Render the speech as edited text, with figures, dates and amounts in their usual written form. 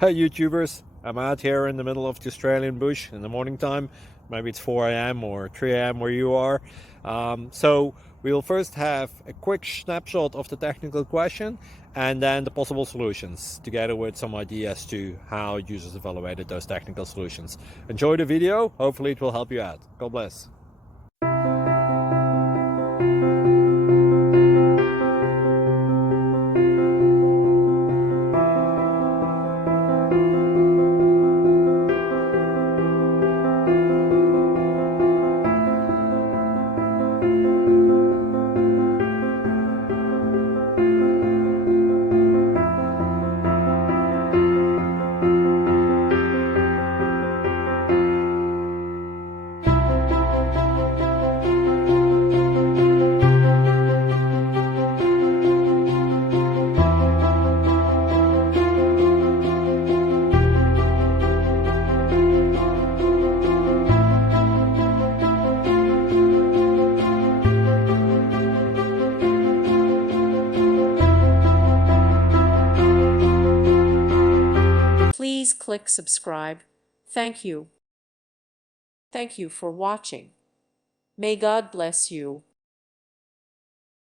Hey YouTubers, I'm out here in the middle of the Australian bush in the morning time. Maybe it's 4 a.m. or 3 a.m. where you are. So we'll first have a quick snapshot of the technical question and then the possible solutions, together with some ideas to how users evaluated those technical solutions. Enjoy the video, hopefully it will help you out. God bless. Please click subscribe. Thank you. Thank you for watching. May God bless you.